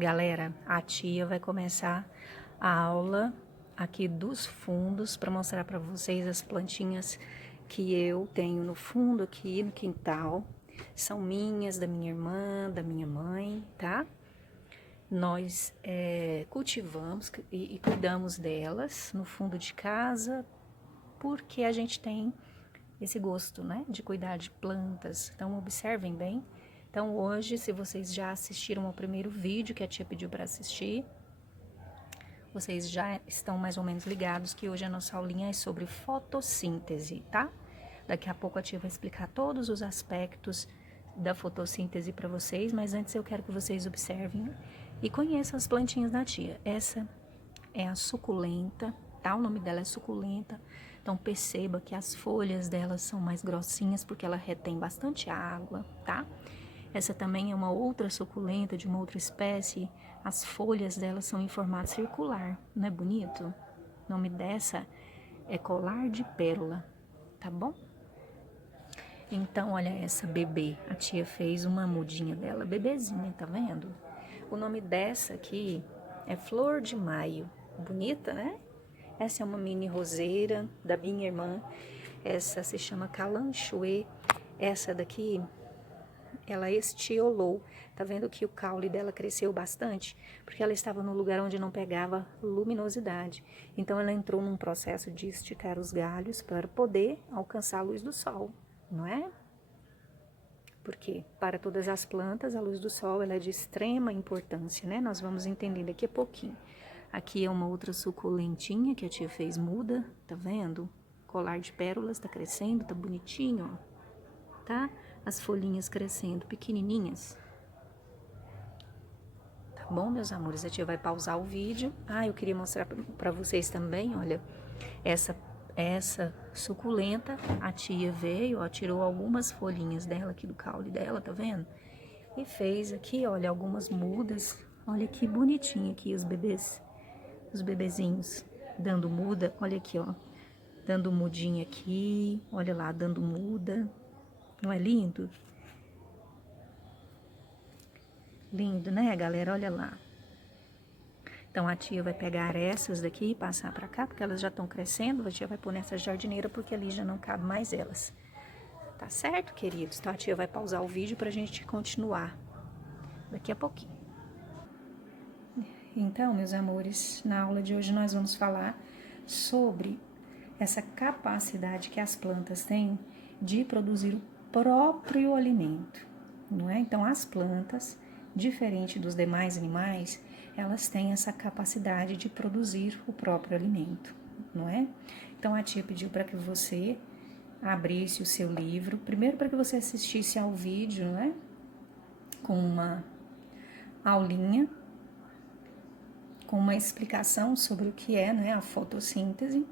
Galera, a tia vai começar a aula aqui dos fundos para mostrar para vocês as plantinhas que eu tenho no fundo aqui no quintal. São minhas, da minha irmã, da minha mãe, tá? Nós cultivamos e cuidamos delas no fundo de casa porque a gente tem esse gosto, né, de cuidar de plantas. Então, observem bem. Então, hoje, se vocês já assistiram ao primeiro vídeo que a tia pediu para assistir, vocês já estão mais ou menos ligados que hoje a nossa aulinha é sobre fotossíntese, tá? Daqui a pouco a tia vai explicar todos os aspectos da fotossíntese para vocês, mas antes eu quero que vocês observem e conheçam as plantinhas da tia. Essa é a suculenta, tá? O nome dela é suculenta. Então, perceba que as folhas delas são mais grossinhas porque ela retém bastante água, tá? Essa também é uma outra suculenta de uma outra espécie. As folhas delas são em formato circular, não é bonito? O nome dessa é colar de pérola, tá bom? Então, olha essa bebê. A tia fez uma mudinha dela, bebezinha, tá vendo? O nome dessa aqui é Flor de Maio. Bonita, né? Essa é uma mini roseira da minha irmã. Essa se chama Calanchoe. Essa daqui, ela estiolou. Tá vendo que o caule dela cresceu bastante? Porque ela estava no lugar onde não pegava luminosidade. Então, ela entrou num processo de esticar os galhos para poder alcançar a luz do sol, não é? Porque para todas as plantas, a luz do sol ela é de extrema importância, né? Nós vamos entender daqui a pouquinho. Aqui é uma outra suculentinha que a tia fez muda, tá vendo? Colar de pérolas tá crescendo, tá bonitinho, ó. Tá? As folhinhas crescendo pequenininhas. Tá bom, meus amores? A tia vai pausar o vídeo. Ah, eu queria mostrar pra vocês também, olha, essa suculenta, a tia veio, ó, tirou algumas folhinhas dela aqui do caule dela, tá vendo? E fez aqui, olha, algumas mudas. Olha que bonitinho aqui os bebês. Os bebezinhos dando muda, olha aqui, ó, dando mudinha aqui, olha lá, dando muda, não é lindo? Lindo, né, galera? Olha lá. Então, a tia vai pegar essas daqui e passar pra cá, porque elas já estão crescendo, a tia vai pôr nessa jardineira, porque ali já não cabe mais elas. Tá certo, queridos? Então, a tia vai pausar o vídeo pra gente continuar daqui a pouquinho. Então, meus amores, na aula de hoje nós vamos falar sobre essa capacidade que as plantas têm de produzir o próprio alimento, não é? Então, as plantas, diferente dos demais animais, elas têm essa capacidade de produzir o próprio alimento, não é? Então, a tia pediu para que você abrisse o seu livro, primeiro para que você assistisse ao vídeo, né? Com uma aulinha, com uma explicação sobre o que é, né, a fotossíntese.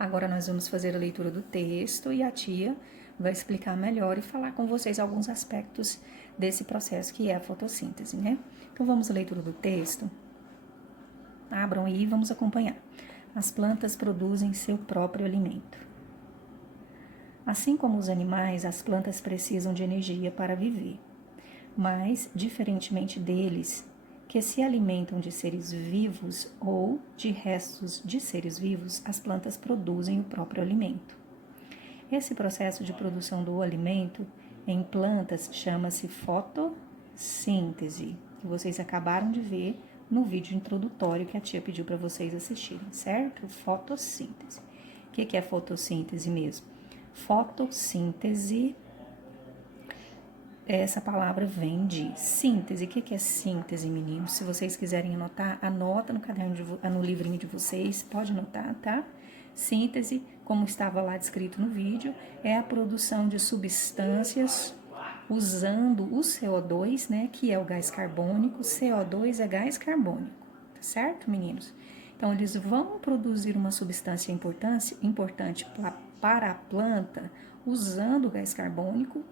Agora nós vamos fazer a leitura do texto e a tia vai explicar melhor e falar com vocês alguns aspectos desse processo que é a fotossíntese, né? Então vamos à leitura do texto. Abram aí e vamos acompanhar. As plantas produzem seu próprio alimento. Assim como os animais, as plantas precisam de energia para viver. Mas, diferentemente deles, que se alimentam de seres vivos ou de restos de seres vivos, as plantas produzem o próprio alimento. Esse processo de produção do alimento em plantas chama-se fotossíntese, que vocês acabaram de ver no vídeo introdutório que a tia pediu para vocês assistirem, certo? Fotossíntese. O que é fotossíntese mesmo? Fotossíntese, essa palavra vem de síntese. O que é síntese, meninos? Se vocês quiserem anotar, anota no caderno, no livrinho de vocês, pode anotar, tá? Síntese, como estava lá descrito no vídeo, é a produção de substâncias usando o CO2, né, que é o gás carbônico. CO2 é gás carbônico, tá certo, meninos? Então, eles vão produzir uma substância importante para a planta usando o gás carbônico.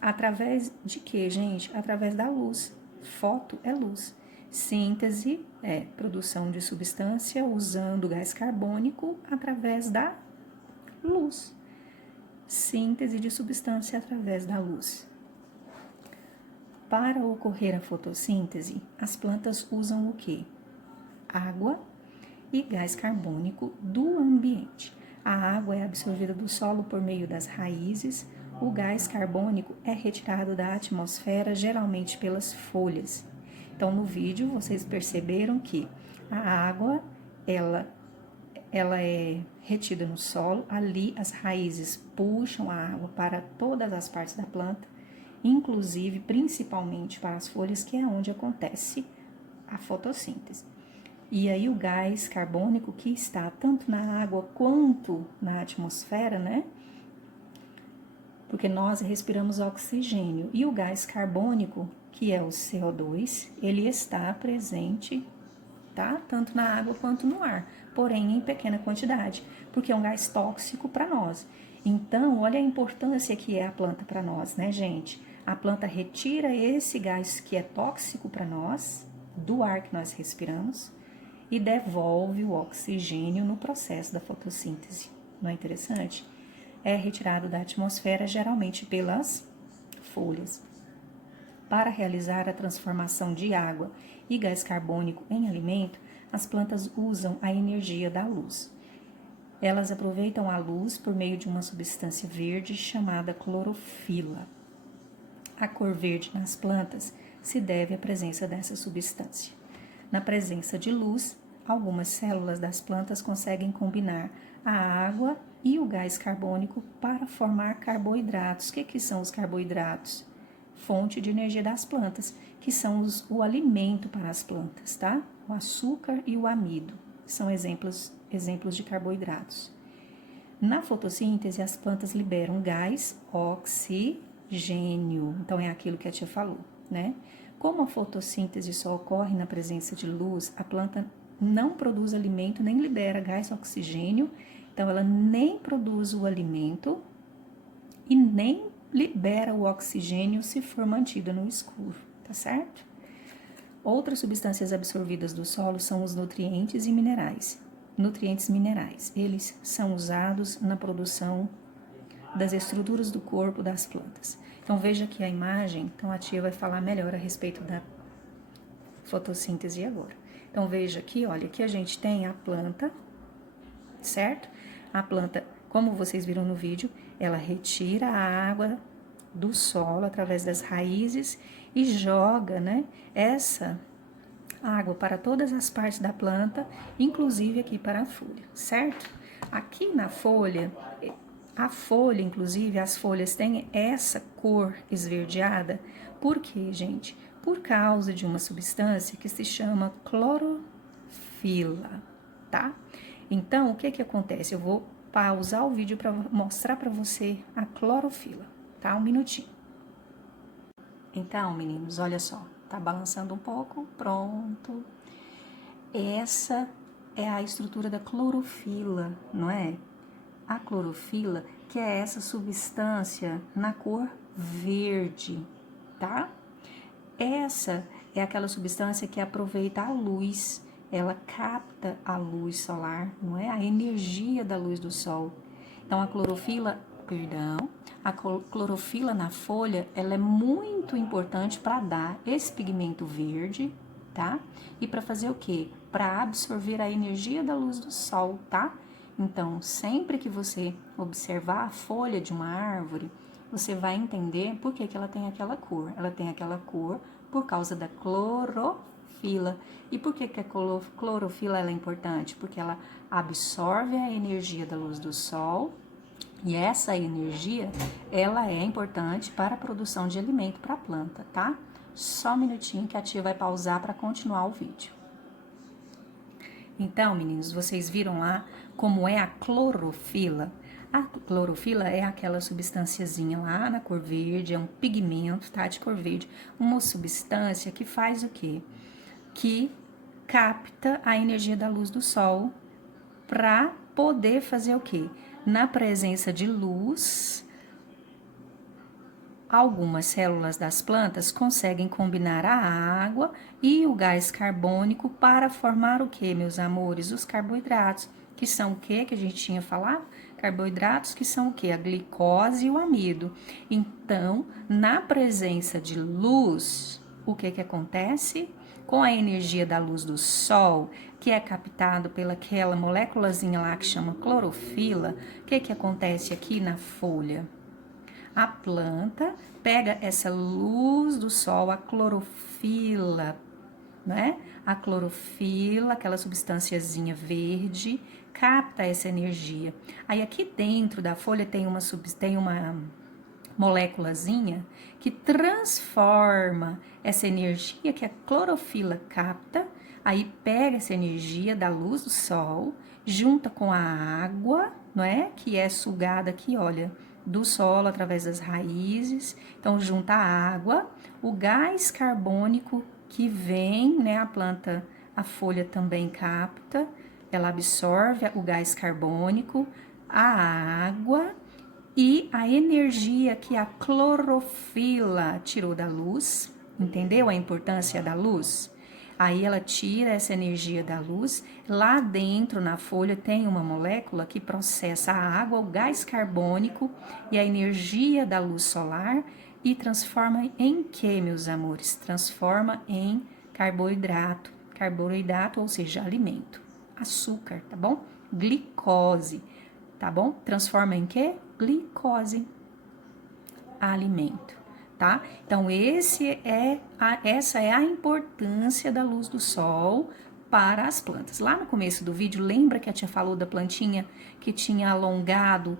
Através de quê, gente? Através da luz. Foto é luz. Síntese é produção de substância usando gás carbônico através da luz. Síntese de substância através da luz. Para ocorrer a fotossíntese, as plantas usam o quê? Água e gás carbônico do ambiente. A água é absorvida do solo por meio das raízes, o gás carbônico é retirado da atmosfera, geralmente pelas folhas. Então, no vídeo, vocês perceberam que a água, ela é retida no solo, ali as raízes puxam a água para todas as partes da planta, inclusive, principalmente para as folhas, que é onde acontece a fotossíntese. E aí o gás carbônico que está tanto na água quanto na atmosfera, né? Porque nós respiramos oxigênio. E o gás carbônico, que é o CO2, ele está presente, tá? Tanto na água quanto no ar, porém em pequena quantidade, porque é um gás tóxico para nós. Então, olha a importância que é a planta para nós, né, gente? A planta retira esse gás que é tóxico para nós, do ar que nós respiramos, e devolve o oxigênio no processo da fotossíntese. Não é interessante? É retirado da atmosfera geralmente pelas folhas. Para realizar a transformação de água e gás carbônico em alimento, as plantas usam a energia da luz. Elas aproveitam a luz por meio de uma substância verde chamada clorofila. A cor verde nas plantas se deve à presença dessa substância. Na presença de luz, algumas células das plantas conseguem combinar a água e o gás carbônico para formar carboidratos. O que são os carboidratos? Fonte de energia das plantas, que são o alimento para as plantas, tá? O açúcar e o amido são exemplos de carboidratos. Na fotossíntese, as plantas liberam gás, oxigênio. Então, é aquilo que a tia falou, né? Como a fotossíntese só ocorre na presença de luz, a planta não produz alimento nem libera gás oxigênio, então ela nem produz o alimento e nem libera o oxigênio se for mantida no escuro, tá certo? Outras substâncias absorvidas do solo são os nutrientes e minerais. Nutrientes minerais, eles são usados na produção das estruturas do corpo das plantas. Então, veja aqui a imagem, então a tia vai falar melhor a respeito da fotossíntese agora. Então, veja aqui, olha, aqui a gente tem a planta, certo? A planta, como vocês viram no vídeo, ela retira a água do solo através das raízes e joga, né, essa água para todas as partes da planta, inclusive aqui para a folha, certo? Aqui na folha, a folha, inclusive, as folhas têm essa cor esverdeada. Por quê, gente? Por causa de uma substância que se chama clorofila, tá? Então, o que que acontece? Eu vou pausar o vídeo para mostrar para você a clorofila, tá? Um minutinho. Então, meninos, olha só. Tá balançando um pouco, pronto. Essa é a estrutura da clorofila, não é? A clorofila, que é essa substância na cor verde, tá? Essa é aquela substância que aproveita a luz, ela capta a luz solar, não é? A energia da luz do sol. Então, a clorofila na folha, ela é muito importante para dar esse pigmento verde, tá? E para fazer o quê? Para absorver a energia da luz do sol, tá? Então, sempre que você observar a folha de uma árvore, você vai entender por que ela tem aquela cor. Ela tem aquela cor por causa da clorofila. E por que a clorofila ela é importante? Porque ela absorve a energia da luz do sol e essa energia, ela é importante para a produção de alimento para a planta, tá? Só um minutinho que a tia vai pausar para continuar o vídeo. Então, meninos, vocês viram lá como é a clorofila? A clorofila é aquela substânciazinha lá na cor verde, é um pigmento, tá? De cor verde. Uma substância que faz o quê? Que capta a energia da luz do sol para poder fazer o quê? Na presença de luz, algumas células das plantas conseguem combinar a água e o gás carbônico para formar o que, meus amores? Os carboidratos, que são o que a gente tinha falado? Carboidratos que são o quê? A glicose e o amido. Então, na presença de luz, o que acontece? Com a energia da luz do sol, que é captado pelaquela moléculazinha lá que chama clorofila, o que acontece aqui na folha? A planta pega essa luz do sol, a clorofila, né? A clorofila, aquela substânciazinha verde, capta essa energia. Aí aqui dentro da folha tem uma moléculazinha que transforma essa energia que a clorofila capta, aí pega essa energia da luz do sol, junta com a água, não é? Que é sugada aqui, olha, do solo através das raízes. Então, junta a água, o gás carbônico que vem, né? A planta, a folha também capta, ela absorve o gás carbônico, a água e a energia que a clorofila tirou da luz, entendeu a importância da luz? Aí ela tira essa energia da luz, lá dentro na folha tem uma molécula que processa a água, o gás carbônico e a energia da luz solar e transforma em quê, meus amores? Transforma em carboidrato, ou seja, alimento, açúcar, tá bom? Glicose, tá bom? Transforma em quê? Glicose, alimento, tá? Então, essa é a importância da luz do sol para as plantas. Lá no começo do vídeo, lembra que a tia falou da plantinha que tinha alongado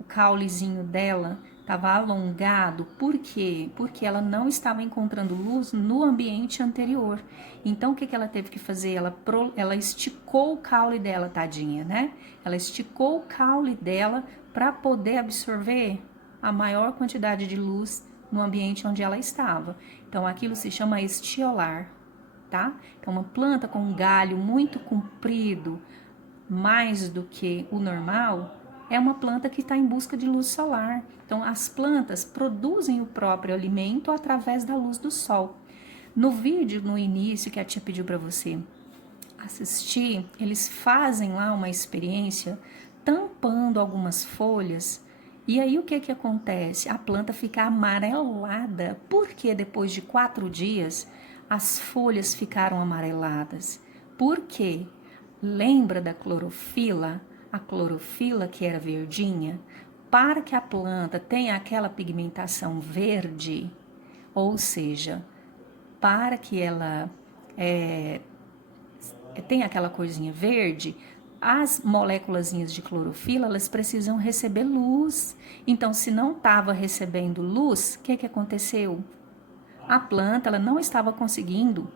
o caulezinho dela? Estava alongado, por quê? Porque ela não estava encontrando luz no ambiente anterior. Então, o que ela teve que fazer? Ela esticou o caule dela, tadinha, né? Ela esticou o caule dela para poder absorver a maior quantidade de luz no ambiente onde ela estava. Então, aquilo se chama estiolar, tá? Então, uma planta com um galho muito comprido, mais do que o normal, é uma planta que está em busca de luz solar. Então, as plantas produzem o próprio alimento através da luz do sol. No vídeo, no início, que a tia pediu para você assistir, eles fazem lá uma experiência tampando algumas folhas. E aí, o que acontece? A planta fica amarelada. Porque depois de 4 dias, as folhas ficaram amareladas? Por quê? Lembra da clorofila? A clorofila que era verdinha? Para que a planta tenha aquela pigmentação verde, ou seja, para que ela tenha aquela corzinha verde, as moléculazinhas de clorofila, elas precisam receber luz. Então, se não estava recebendo luz, o que aconteceu? A planta, ela não estava conseguindo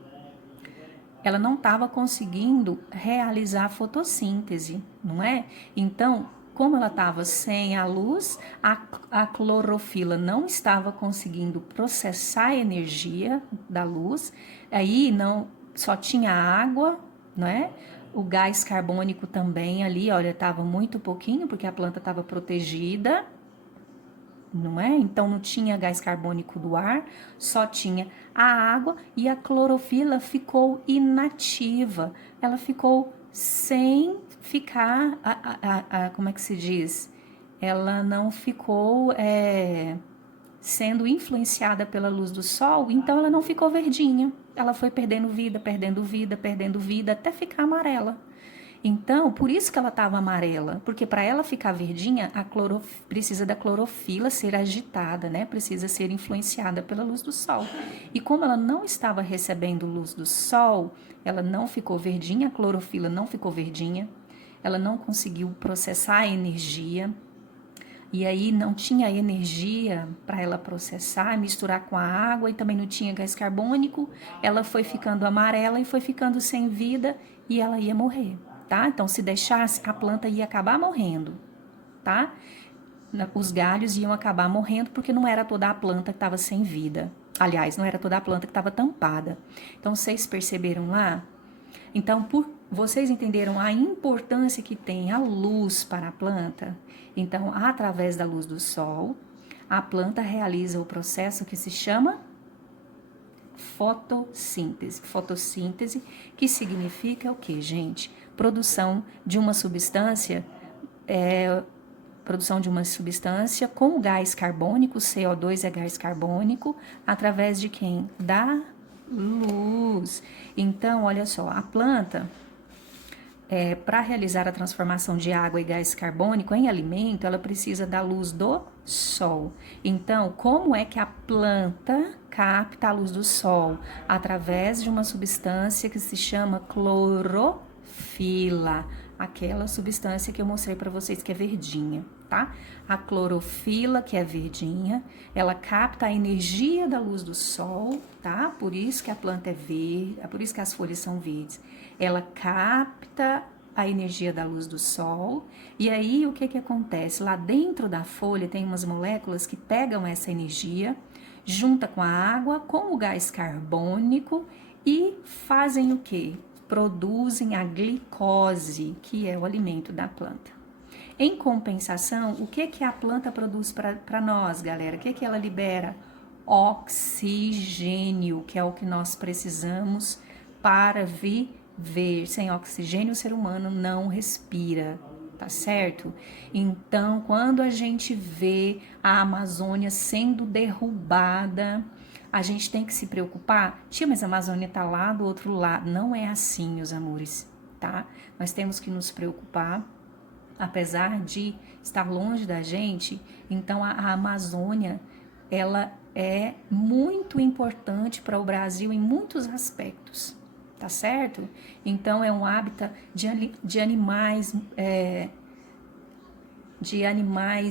realizar a fotossíntese, não é? Então, como ela estava sem a luz, a clorofila não estava conseguindo processar a energia da luz, aí não só tinha água, não é? O gás carbônico também ali, olha, estava muito pouquinho, porque a planta estava protegida, não é? Então não tinha gás carbônico do ar, só tinha a água e a clorofila ficou inativa. Ela ficou sem ficar, como é que se diz? Ela não ficou sendo influenciada pela luz do sol, então ela não ficou verdinha. Ela foi perdendo vida, até ficar amarela. Então, por isso que ela estava amarela, porque para ela ficar verdinha, precisa da clorofila ser agitada, né? Precisa ser influenciada pela luz do sol. E como ela não estava recebendo luz do sol, ela não ficou verdinha, a clorofila não ficou verdinha, ela não conseguiu processar a energia, e aí não tinha energia para ela processar, misturar com a água, e também não tinha gás carbônico, ela foi ficando amarela e foi ficando sem vida e ela ia morrer, tá? Então, se deixasse, a planta ia acabar morrendo, tá? Os galhos iam acabar morrendo porque não era toda a planta que estava sem vida. Aliás, não era toda a planta que estava tampada. Então, vocês perceberam lá? Então, vocês entenderam a importância que tem a luz para a planta? Então, através da luz do sol, a planta realiza o processo que se chama fotossíntese. Fotossíntese, que significa o quê, gente? Produção de uma substância produção de uma substância com o gás carbônico, CO2 é gás carbônico, através de quem? Da luz. Então, olha só, a planta, para realizar a transformação de água e gás carbônico em alimento, ela precisa da luz do sol. Então, como é que a planta capta a luz do sol? Através de uma substância que se chama clorofila, aquela substância que eu mostrei para vocês que é verdinha, tá? A clorofila, que é verdinha, ela capta a energia da luz do sol, tá? Por isso que a planta é verde, é por isso que as folhas são verdes. Ela capta a energia da luz do sol, e aí o que acontece? Lá dentro da folha tem umas moléculas que pegam essa energia, junta com a água, com o gás carbônico e fazem o quê? Produzem a glicose, que é o alimento da planta. Em compensação, o que a planta produz para nós, galera? O que ela libera? Oxigênio, que é o que nós precisamos para viver. Sem oxigênio, o ser humano não respira, tá certo? Então, quando a gente vê a Amazônia sendo derrubada, a gente tem que se preocupar. Tia, mas a Amazônia tá lá do outro lado. Não é assim, meus amores, tá? Nós temos que nos preocupar, apesar de estar longe da gente. Então, a Amazônia, ela é muito importante para o Brasil em muitos aspectos, tá certo? Então, é um hábitat de animais,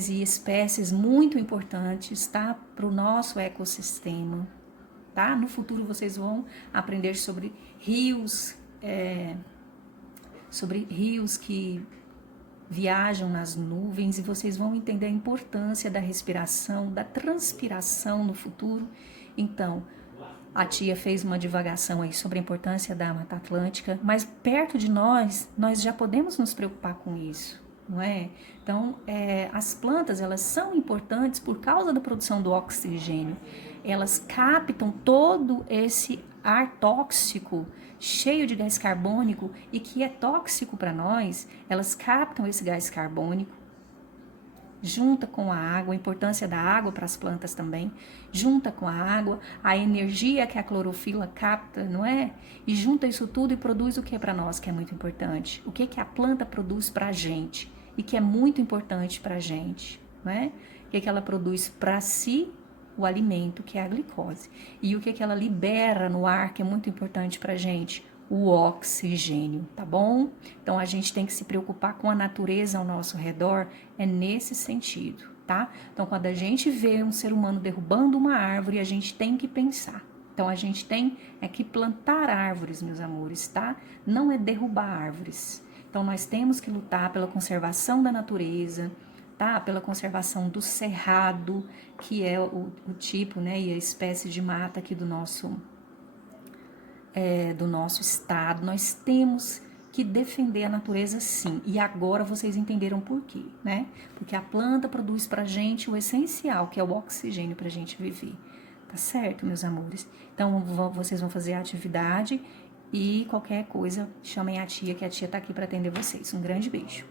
e espécies muito importantes, tá? Para o nosso ecossistema, tá? No futuro vocês vão aprender sobre rios que viajam nas nuvens, e vocês vão entender a importância da respiração, da transpiração no futuro. Então, a tia fez uma divagação aí sobre a importância da Mata Atlântica, mas perto de nós já podemos nos preocupar com isso, não é? Então, as plantas, elas são importantes por causa da produção do oxigênio. Elas captam todo esse ar tóxico, cheio de gás carbônico e que é tóxico para nós. Elas captam esse gás carbônico, junta com a água, a importância da água para as plantas também, junta com a água, a energia que a clorofila capta, não é? E junta isso tudo e produz o que para nós, que é muito importante? O que a planta produz para a gente e que é muito importante para a gente, não é? O que ela produz para si? O alimento, que é a glicose. E o que ela libera no ar, que é muito importante para a gente? O oxigênio, tá bom? Então, a gente tem que se preocupar com a natureza ao nosso redor, é nesse sentido, tá? Então, quando a gente vê um ser humano derrubando uma árvore, a gente tem que pensar. Então, a gente tem que plantar árvores, meus amores, tá? Não é derrubar árvores. Então, nós temos que lutar pela conservação da natureza, tá? Pela conservação do cerrado, que é o tipo, né, e a espécie de mata aqui do nosso estado. Nós temos que defender a natureza, sim. E agora vocês entenderam por quê, né? Porque a planta produz pra gente o essencial, que é o oxigênio pra gente viver. Tá certo, meus amores? Então, vocês vão fazer a atividade e qualquer coisa, chamem a tia, que a tia tá aqui para atender vocês. Um grande beijo.